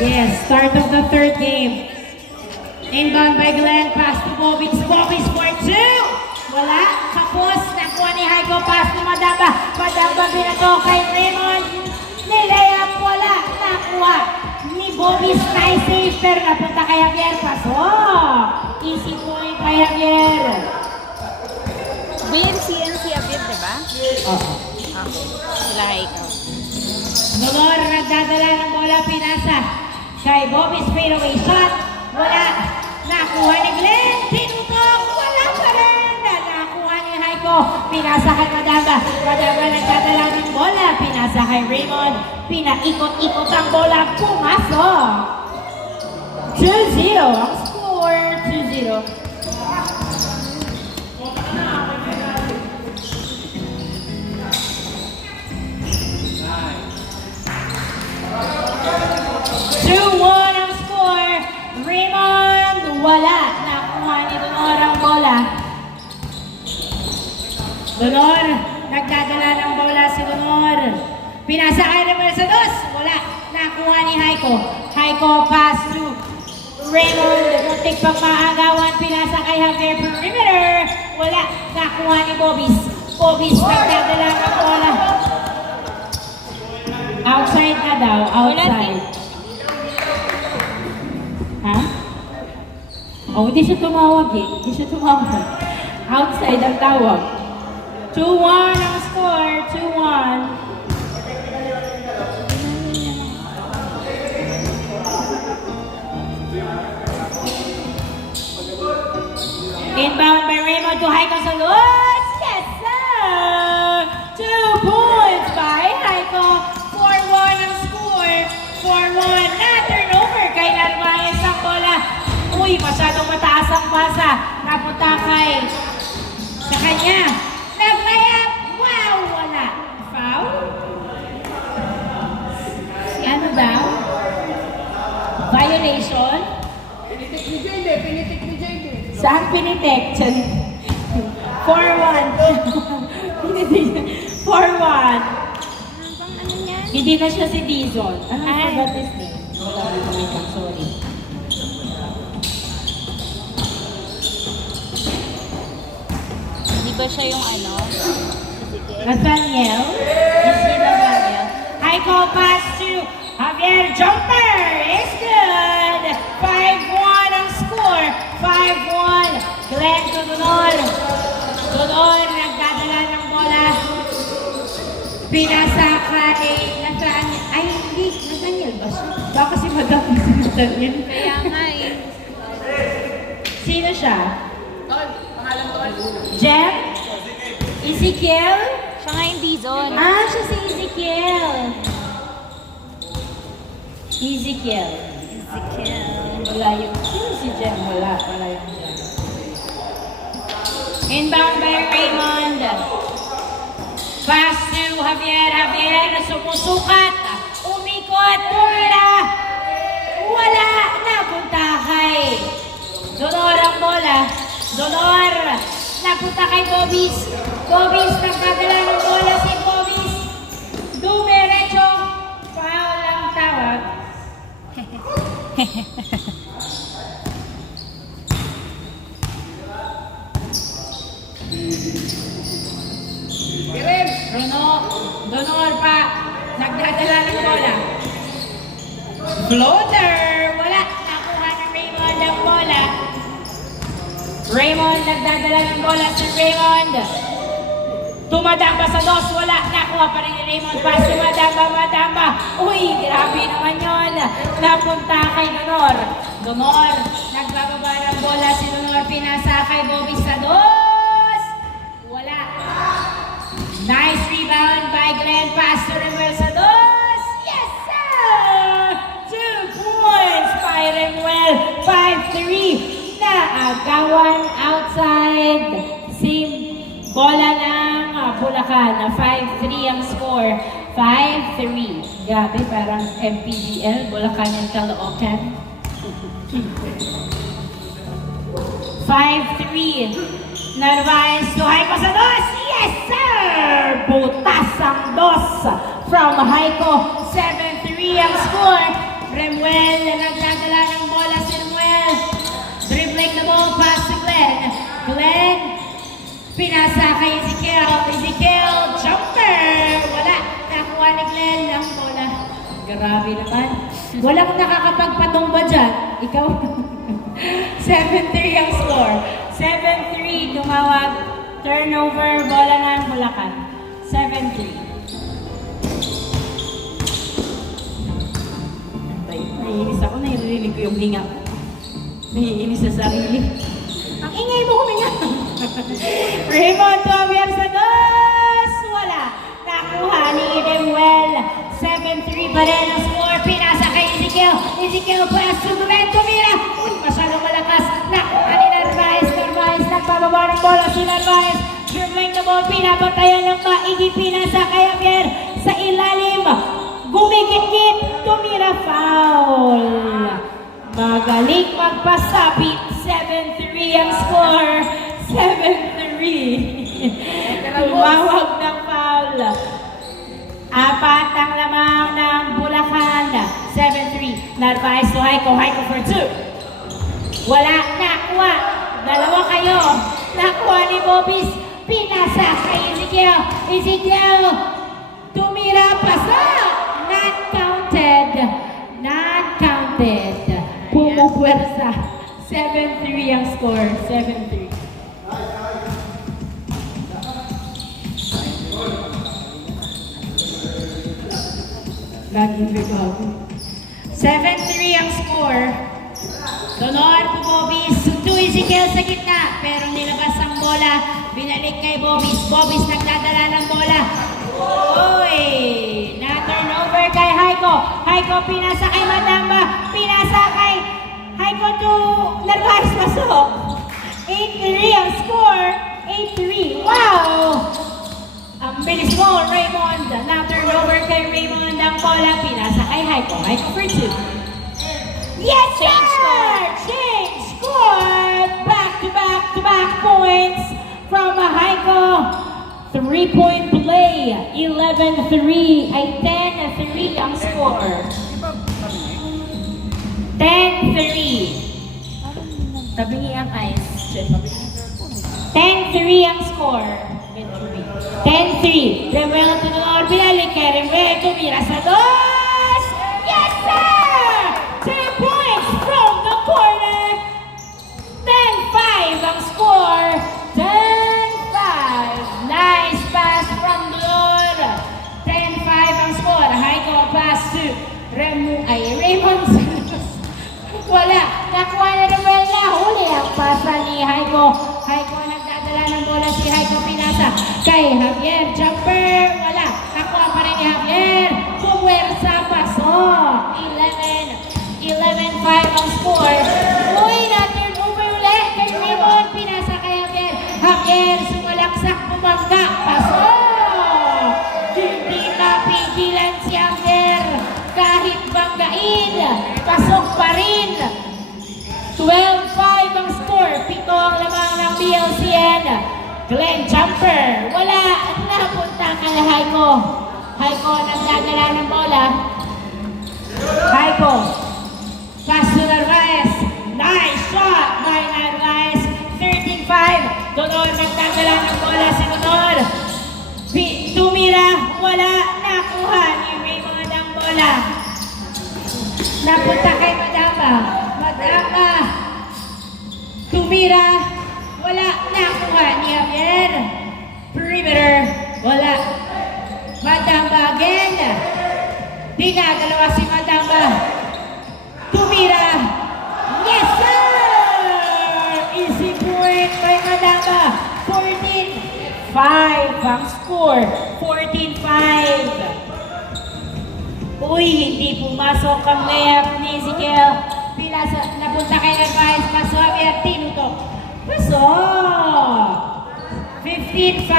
Yes, start of the third game. Inbound by Glenn, pass to Bobby. Bobby scored 2! Wala, kapos. Nakuha ni Heiko, pass to Madamba. Madamba binato kay Raymond. Nilayap, wala. Nakuha ni Bobby. Nice save, pero napunta kay Javier. Pasok. Easy point kay Javier. Win si Javier, diba? Oo. Okay. Sila Heiko. Dolor, nagdadala ng bola, pinasa kay Bobby's fadeaway shot. Wala. Nakuha ni Glenn. Pinutok. Wala pa rin. Nakuha ni Heiko. Pinasa kay Madamba. Madamba nagdadala ng bola. Pinasa kay Raymond. Pinaikot-ikot ang bola. Pumasok. 2-0. Ang score. 2-0. Wala. Nakuha ni Donor ang bola. Donor. Nagdadala ng bola si Donor. Pinasa kay Raymond sa dos. Wala. Nakuha ni Heiko. Heiko pass to Raymond. Muntik pang maagawan. Pinasa kay Javier perimeter. Wala. Nakuha ni Bobis. Bobis nagdadala ng bola. Outside na daw. Outside. Ha? Oh, hindi siya tumawag eh. Hindi siya tumawag. Outside ang tawag. 2-1 ang score. 2-1. Inbound by Raymond to Heiko Salud. Yes, sir! 2 points by Heiko. 4-1 ang score. 4-1 na turnover kay Narvaez ang bola. Uy, masyadong mataas ang pasa. Napunta kay sa kanya. Naglayap! Wow! Wala. Foul? Ano daw? Violation? Pinitik ni JD, pinitik ni JD. Saan pinitik? 4-1. Pinitik. 4-1. Ano yan? Hindi na siya si Dizon. Ano I forgot his name? Wala ko kumita. Sorry. Di ba siya yung ano? Nathaniel? Is he Nathaniel? Heiko pass to Javier. Jumper is good. 5-1 ang score. 5-1. Glenn to Donor. Donor nagdadala ng bola. Pinasa kay Nathaniel. Ay, hindi. Nathaniel ba siya? Baka si Madam si Nathaniel. Kaya nga eh. Sino siya? Tol, pangalan Tol. Jem? Ezekiel? Siya nga yung Dizon. Ah, siya si Ezekiel. Ezekiel. Wala yung... Sino si Jem? Wala. Wala yung Jem. Inbound by Raymond. Pass to Javier. Javier sumusukat. Umikot. Tumira. Wala. Napunta kay Donor ang bola. Donor. Napunta kay Bobis. Bobis. Nagdadala ng bola si Bobis. Dumiretso. Foul ang tawag. Kirim! Donor pa. Nagdadala ng bola. Floater. Wala. Nakuha ng Raymond ang bola. Raymond. Nagdadala ng bola si Raymond. Tumadamba sa dos. Wala. Nakuha pa rin ni Raymond. Pass si Madamba. Uy, grabe naman yun. Napunta kay Donor. Donor. Nagbababa ng bola si Donor. Pinasa kay Bobby sa dos. Wala. Nice rebound by Glenn. Pass to Remuel sa dos. Yes, sir! 2 points by Remuel. 5-3. Naagawan outside. Same bola ng Bulacan. 5-3 ang score. 5-3. Grabe, parang MPBL. Bulacan and Caloocan. 5-3. Narvaez to Heiko sa dos. Yes, sir! Butas ang dos from Heiko. 7-3 ang score. Remuel, nagdadala ng bola si Remuel. Dribbling the ball past si Glenn. Glenn, pinasa kay Ezekiel. Ezekiel, jumper! Wala, nakuha ni Glenn ang bola. Grabe naman. Walang nakakapagpatumba dyan. Ikaw? 7-3 ang score. 7-3, tumawag. Turnover, bola ng Bulacan. 7-3. Naiinis ako, narinig ko yung hinga ko. Naiinis sa sarili. Ang ingay mo huminga. Raymond Tobias sa dos! Wala. Nakuha ni Remuel. 7-3 pa rin ang score. Pinasa kay Ezekiel. Ezekiel pass to Glenn. Tumira. Uy, masyadong malakas. Nakuha ni Narvaez. Narvaez nagpababa ng bola si Narvaez. Dribbling the ball. Pinabantayan ng maigi. Pinasa kay Javier sa ilalim. Gumikit-kit. Tumira foul. Magaling magpasabit. 7-3 ang score. 7-3. Tumawag ng foul. Apat ang lamang ng Bulacan. 7-3. Narvaez to Haiko. Haiko for 2. Wala. Nakuha. Dalawa kayo. Nakuha ni Bobis. Pinasa kay Ezekiel. Ezekiel. Tumira. Pasa. Not counted. Not counted. Pumupuwersa. 7-3 ang score. 7-3. Laging regalo. 7-3 ang score. Donor to Bobis. To Ezekiel sa gitna. Pero nilabas ang bola. Binalik kay Bobis. Bobis nagdadala ng bola. Uy! Na-turnover kay Haiko. Haiko pinasa kay Madamba. Pinasa kay Haiko to Narvaez pasok. 8-3 ang score. 8-3. Wow! Ang bilis mo, Raymond. Na-turnover kay Raymond ang bola. Pinasa kay Haiko. Haiko for 2. Yes, sir! Change score! Back-to-back points from Haiko. 3-point play. 11-3. Ay, 10-3 ang score. 10-3. Tabingi ang ice. 10-3 ang score. 10-3. Remuel to the Lord. Binalik kay Remuel. Tumira sa dos. Yes, sir! 10 points from the corner. 10-5 ang score. 10-5. Nice pass from the Lord. 10-5 ang score. Haiko pass to Raymond. Wala. Nakuha na Remuel na. Huli ang pasa ni Haiko. Haiko nagdadala ng bola si Haiko. Pinasa kay Javier. Jumper. Wala. Nakuha pa rin ni Javier. Pumwersa pasok. 11-5 ang score. Uy, natin over ulit kay Raymond. Pinasa kay Javier. Javier, sumalaksak, bumangga. Pasok. Hindi napigilan si Javier. Kahit banggain, pasok pa rin. 12-5 ang score. 7 ang lamang ng BLCN. Glenn jumper. Wala. Napunta kay Haiko. Haiko nagdadala ng bola. Haiko. Pass to Narvaez. Nice shot by Narvaez. 13-5. Donor nagdadala ng bola si Donor. Tumira. Wala. Nakuha ni Raymond ang bola. Napunta kay Madama. Madama. Tumira. Wala. Nakuha ni Javier. Perimeter. Wala. Madama again. Dinagalawa si Madama. Tumira. Yes, sir! Easy point by Madama. 14-5 ang score. 14-5. Uy, hindi pumasok ang layup ni Ezekiel. Pinasa, napunta kay Narvaez. Paso Javier, tinutok. Pasok! 15-5.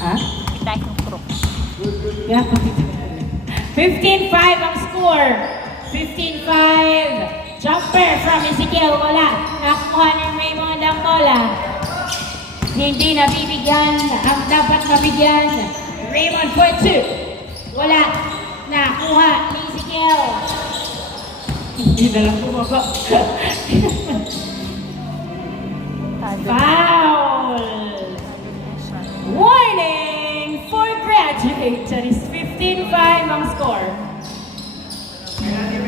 Ha? Kita yung crook. 15-5 ang score. 15-5. Jumper from Ezekiel. Wala. Nakuha ni Raymond ang bola. Hindi nabibigyan ang dapat mabigyan. Raymond for 2. Wala. Nakuha ni Ezekiel. Hindi na lang bumaba. Foul! Warning for graduate. That is 15-5 ang score.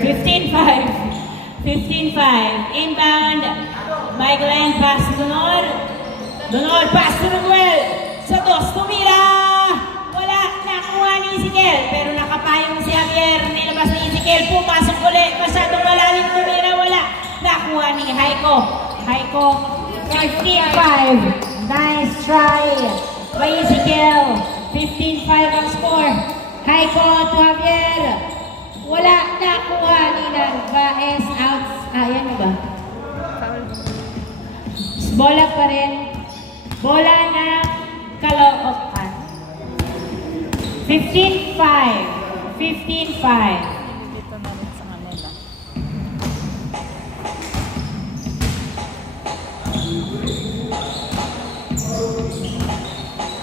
15-5. 15-5. Inbound by Glenn. Pass to Donor. Donor, pass to Manuel. Sa dos, tumira. Wala. Nakuha ni Ezekiel. Pero nakapayong si Javier. Nilabas ni Ezekiel. Pumasok ulit. Masyadong malalim. Tumira. Wala. Nakuha ni Haiko. Haiko. 15-5. Nice try by Ezekiel. 15-5 ang score. Haiko to Javier. Wala. Nakuha ni Narvaez. Out. Yan na ba? Bola pa rin. Bola na Caloocan. 15-5. 15-5. Dito na rin sa kanila.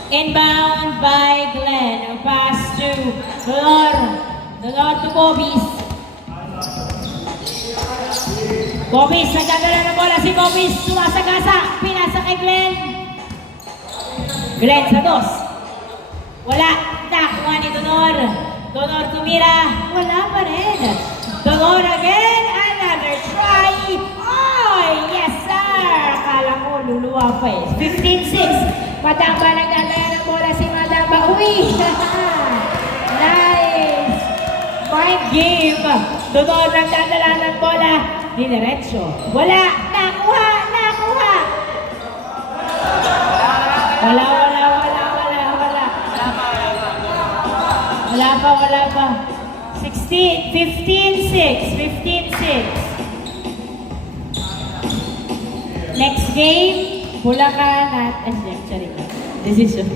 Inbound by Glenn. A pass to Dolor. Dolor to Bobis. Bobis, nagdadala ng bola si Bobis. Sumasagasa. Pinasa kay Glenn. Glenn sa dos. Wala. Nakuha ni Donor. Donor tumira. Wala pa rin. Donor again. Another try. Oh, yes sir. Akala ko luluwa pa eh. 15-6. Madamba nagdadala ng bola si Madamba. Uy! Nice! Mind game. Donor nagdadala ng bola. Dinerecho. Wala. Nakuha. Nakuha. Wala. Wala pa. 16, 15-6. 15-6. Next game, Bulacan at sorry. Decision.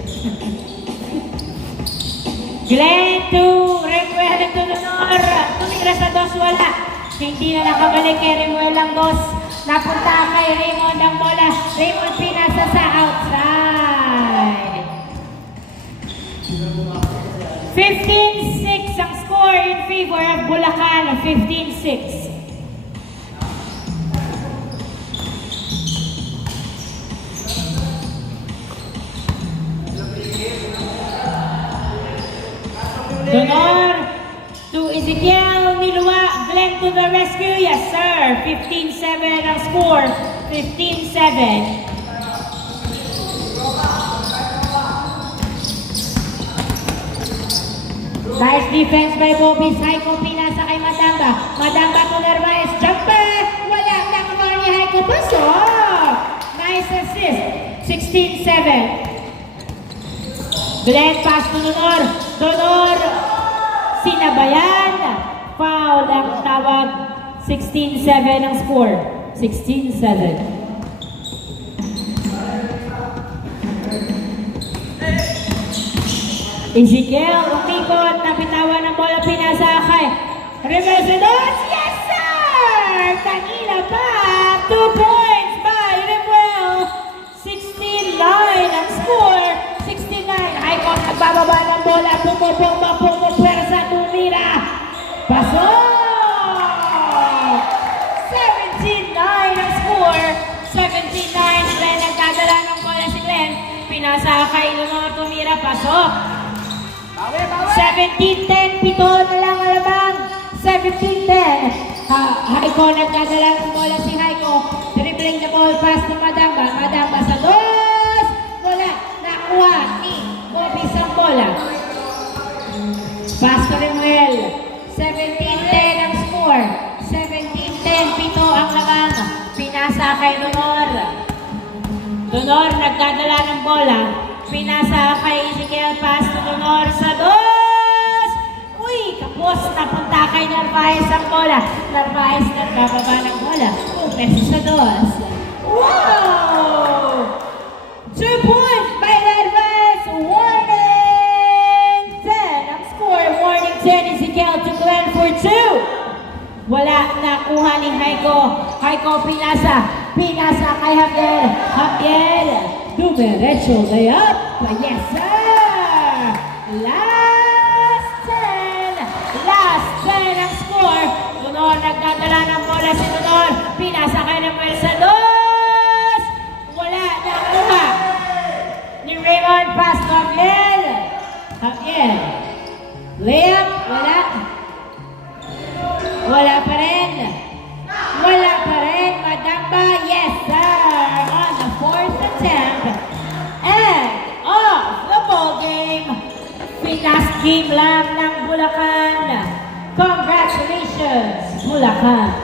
Glenn to Remuel to Donor. Tumira sa dos, wala. Hindi na nakabalik kay Remuel ang dos. Napunta kay Raymond ang bola. Raymond pinasa sa outside. 15-6 ang score in favor of Bulacan. 15-6. Donor to Ezekiel Nilua. Glenn to the rescue. Yes, sir. 15-7 ang score. 15-7. Nice defense by Bobby. Haiko pinasa kay Madamba. Madamba to Narvaez. Jumper! Wala. Nakuha ni Haiko. Pasok! Nice assist. 16-7. Glenn pass to Donor. Donor. Sinabayan. Foul ang tawag. 16-7 ang score. 16-7. Ezekiel, umikot, napitawan ng bola, pinasa kay Remesedos. Yes, sir! Kanina pa, 2 points by Remuel. 16-9 ang score. 69. Haiko, nagbababa ng bola, pumupwersa, tumira. Pasok! 17-9 ang score. 17-9. Glenn, nagdadala ng bola si Glenn. Pinasa kay Lunor, tumira, pasok. 17-10, pito na lang alamang. 17-10. Haiko, nagdadala ng bola si Haiko. Dribbling the ball, pass to Madamba. Madamba sa dos. Wala. Nakuha ni Bobby sa bola. Pass to Remuel. 17-10 ang score. 17-10, pito ang lamang. Pinasa kay Donor. Donor, nagdadala ng bola. Pinasa kay Ezekiel, pass to Donor sa dos. Uy, kapos, napunta kay Narvaez ang bola. Narvaez nagbababa ng bola. Pumesa sa dos. Wow! 2 points by Narvaez. Warning 10 ang score. Warning 10, Ezekiel to Glenn for 2. Wala, nakuha ni Haiko. Haiko pinasa. Pinasa kay Javier. Javier. Dumiretso layup. Yes, sir! Last 10! bola si Nonor. Pinasa kay ng Mercedes. Wala nakuha. Ni Raymond, pass to Javier. Javier. Layup, wala. Wala pa rin. Wala pa rin. Madamba, yes sir. On the fourth attempt. And off the ball game. Last game lang ng Bulacan. Congratulations, Bulacan.